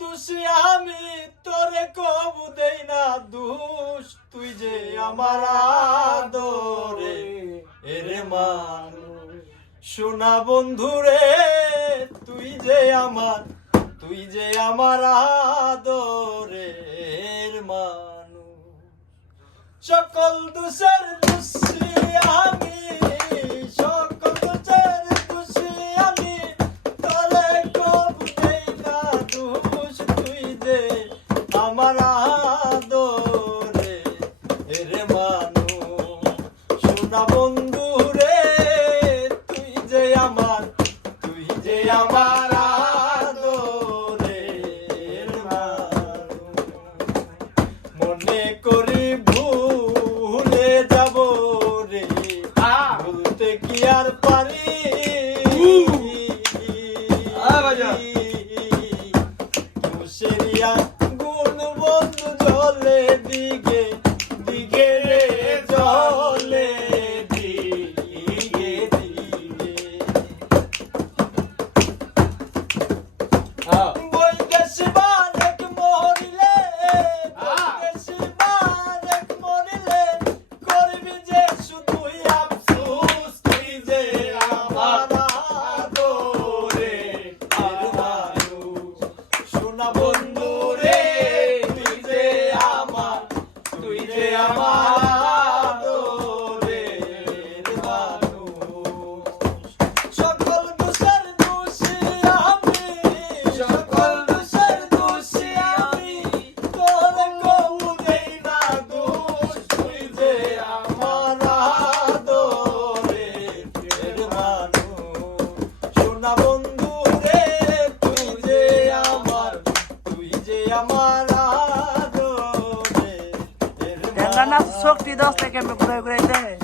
দোষী আমি, তোরে কবু দেই না দোষ। তুই যে আমার আদরে এরে মানুষ। সোনা বন্ধুরে তুই যে আমার, তুই যে আমার আদরের মানুষ। সকল দোষের দোষী আদরে রে মানু সোনা বন্ধু রে তুই যে আমার তুই যে আমার মনে। করি ভুলে যাব রে কি আর পারি? আ, বাজা। 여러분 সোনা বন্ধু রে, তুই যে আমার, তুই যে আমার আদরের না, শক্তি দশ থেকে ঘুরে ঘুরে দেয়